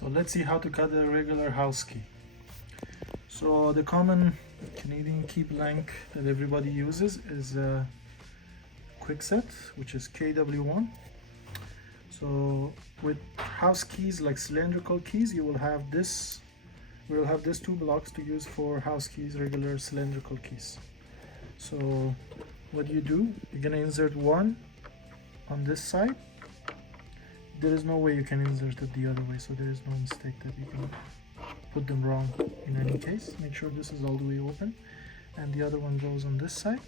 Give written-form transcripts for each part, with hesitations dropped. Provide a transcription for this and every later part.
So let's see how to cut a regular house key. So the common Canadian key blank that everybody uses is a quickset, which is KW1. So with house keys like cylindrical keys, you will have this. We'll have these two blocks to use for house keys, regular cylindrical keys. So what you do, you're gonna insert one on this side. There is no way you can insert it the other way, so there is no mistake that you can put them wrong in any case. Make sure this is all the way open, and the other one goes on this side.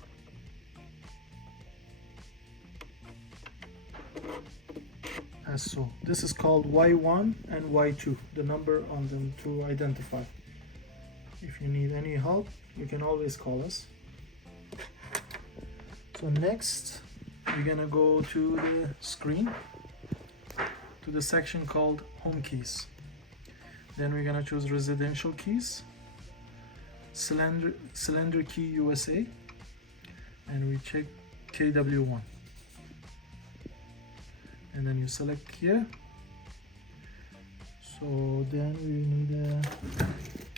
As so. This is called Y1 and Y2, the number on them to identify. If you need any help, you can always call us. So next, we're gonna go to the screen, to the section called Home Keys. Then we're gonna choose Residential Keys, Cylinder Key USA, and we check KW1. And then you select here. So then we need a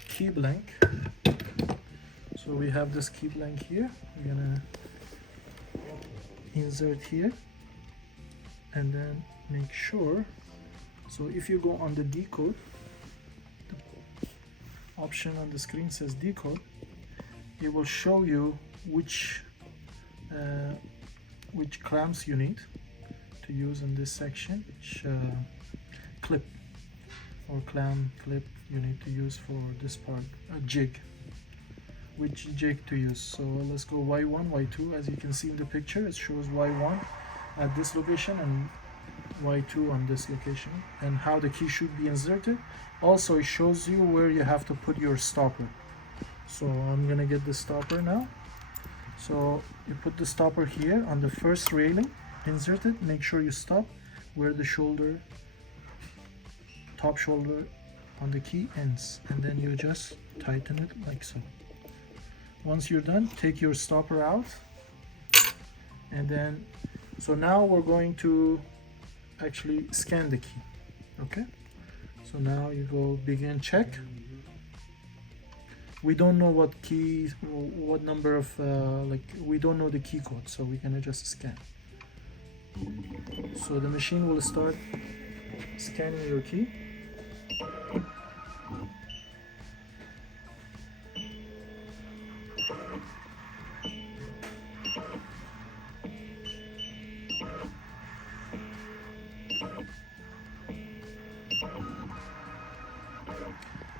key blank. So we have this key blank here. We're gonna insert here, and then make sure. So if you go on the decode, the option on the screen says decode. It will show you which clamps you need to use in this section, which clip or clamp clip you need to use for this part, a jig, which jig to use. So let's go Y1, Y2. As you can see in the picture, it shows Y1 at this location and Y2 on this location, and how the key should be inserted. Also, it shows you where you have to put your stopper. So I'm gonna get the stopper now. So you put the stopper here on the first railing, insert it, make sure you stop where the shoulder, top shoulder on the key ends, and then you just tighten it like so. Once you're done, take your stopper out, and then, so now we're going to actually scan the key. Okay, so now you go begin check. We don't know what key, what number of we don't know the key code, so we're gonna just scan. So the machine will start scanning your key.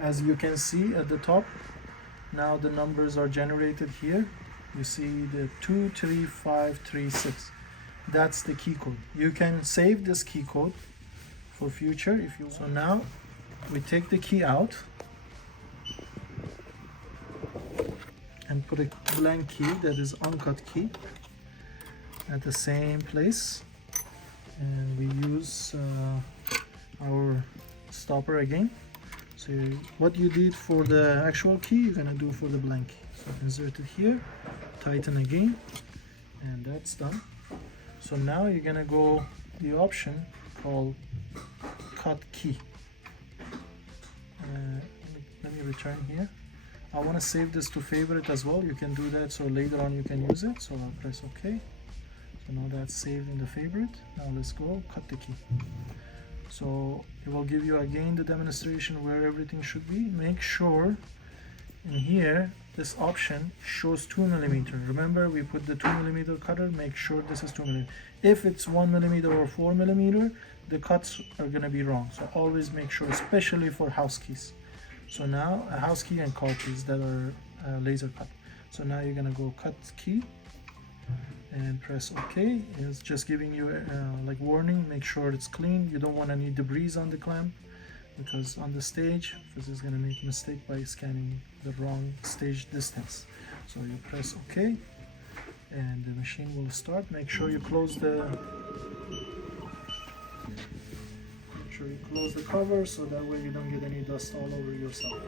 As you can see at the top, now the numbers are generated here. You see the 23536. That's the key code. You can save this key code for future if you want. So now we take the key out and put a blank key, that is uncut key, at the same place, and we use our stopper again. So what you did for the actual key, you're gonna do for the blank key. So insert it here, tighten again, and that's done. So now you're gonna go the option called cut key. Let me return here. I want to save this to favorite as well. You can do that, so later on you can use it. So I'll press OK. So now that's saved in the favorite. Now let's go cut the key. So it will give you again the demonstration where everything should be. Make sure in here this option shows 2mm. Remember, we put the 2mm cutter. Make sure this is 2mm. If it's 1mm or 4mm, the cuts are gonna be wrong. So always make sure, especially for house keys. So now a house key and call keys that are laser cut. So now you're gonna go cut key and press OK. It's just giving you like warning. Make sure it's clean. You don't want any debris on the clamp, because on the stage this is gonna make a mistake by scanning the wrong stage distance. So you press OK, and the machine will start. Make sure you close the cover, so that way you don't get any dust all over yourself.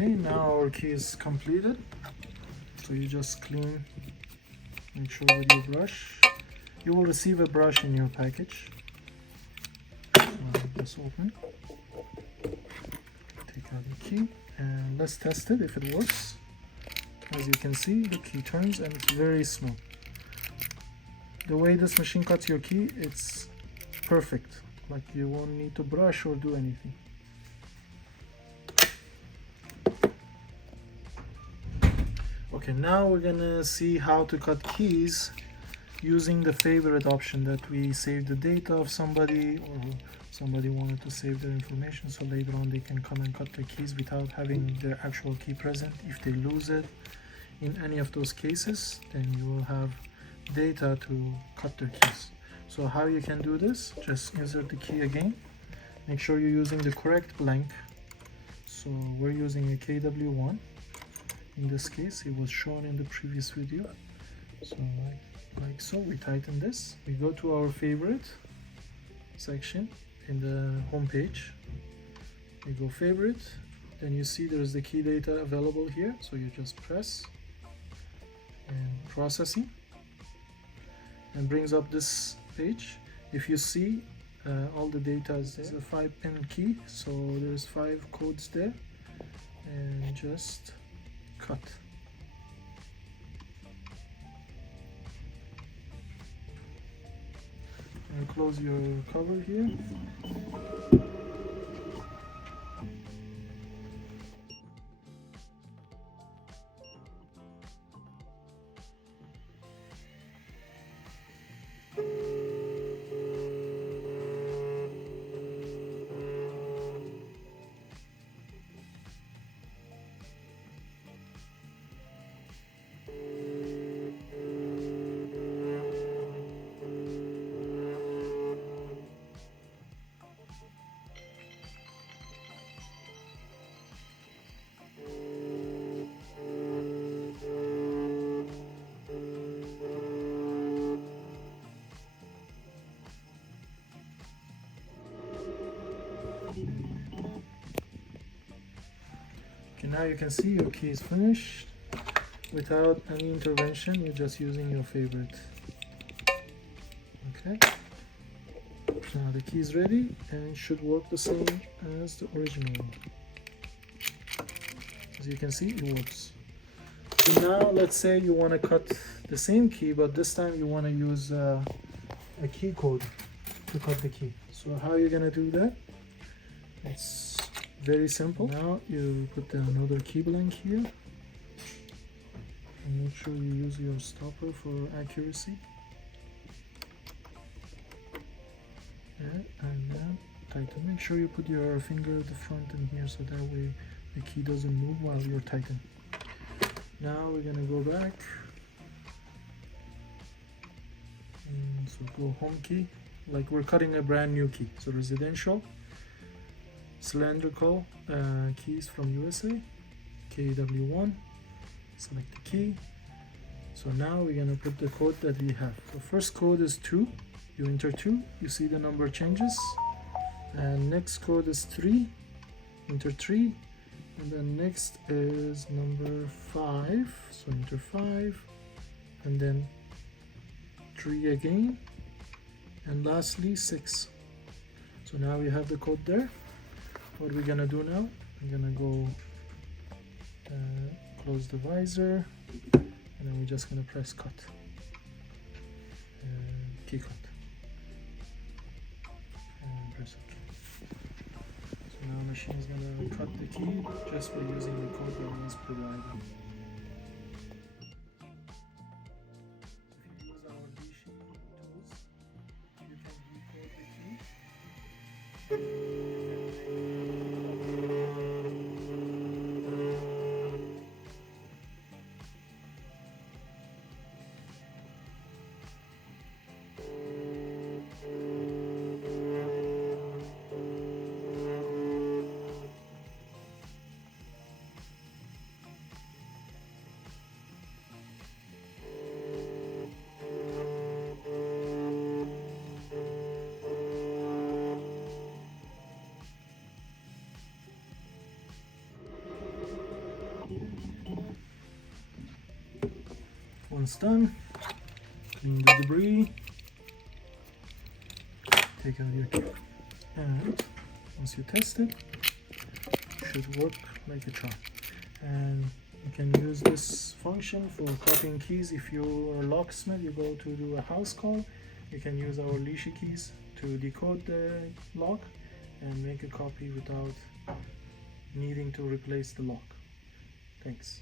Okay, now our key is completed. So you just clean, make sure with your brush. You will receive a brush in your package. So this open. Take out the key and let's test it if it works. As you can see, the key turns and it's very smooth. The way this machine cuts your key, it's perfect. Like you won't need to brush or do anything. Okay, now we're gonna see how to cut keys using the favorite option that we save the data of somebody, or somebody wanted to save their information so later on they can come and cut their keys without having their actual key present. If they lose it in any of those cases, then you will have data to cut their keys. So how you can do this, just insert the key again, make sure you're using the correct blank. So we're using a KW1. In this case, it was shown in the previous video. So like so, we tighten this. We go to our favorite section in the home page. We go favorite, then you see there's the key data available here. So you just press and processing, and brings up this page. If you see all the data is there. It's a 5-pin key, so there's 5 codes there, and just cut. And close your cover here. Okay, now you can see your key is finished without any intervention. You're just using your favorite. Okay, now the key is ready and it should work the same as the original one. As you can see, it works. So now let's say you want to cut the same key, but this time you want to use a key code to cut the key. So how are you going to do that? It's very simple. Now you put another key blank here and make sure you use your stopper for accuracy. Yeah, and then tighten. Make sure you put your finger at the front in here so that way the key doesn't move while you're tightening. Now we're gonna go back and so go home key, like we're cutting a brand new key. So residential cylindrical keys from USA, KW1, select the key. So now we're gonna put the code that we have. The first code is 2, you enter 2, you see the number changes, and next code is 3, enter 3, and then next is number 5, so enter 5, and then 3 again, and lastly 6. So now we have the code there. What we're gonna do now, I'm gonna go close the visor, and then we're just gonna press cut, key cut, and press OK. So now the machine is gonna cut the key just by using the code that was provided. If you use our D-sheet tools, you can decode the key. Once done, clean the debris, take out your key, and once you test it, it should work like a charm. And you can use this function for copying keys. If you're a locksmith, you go to do a house call, you can use our leashy keys to decode the lock and make a copy without needing to replace the lock. Thanks.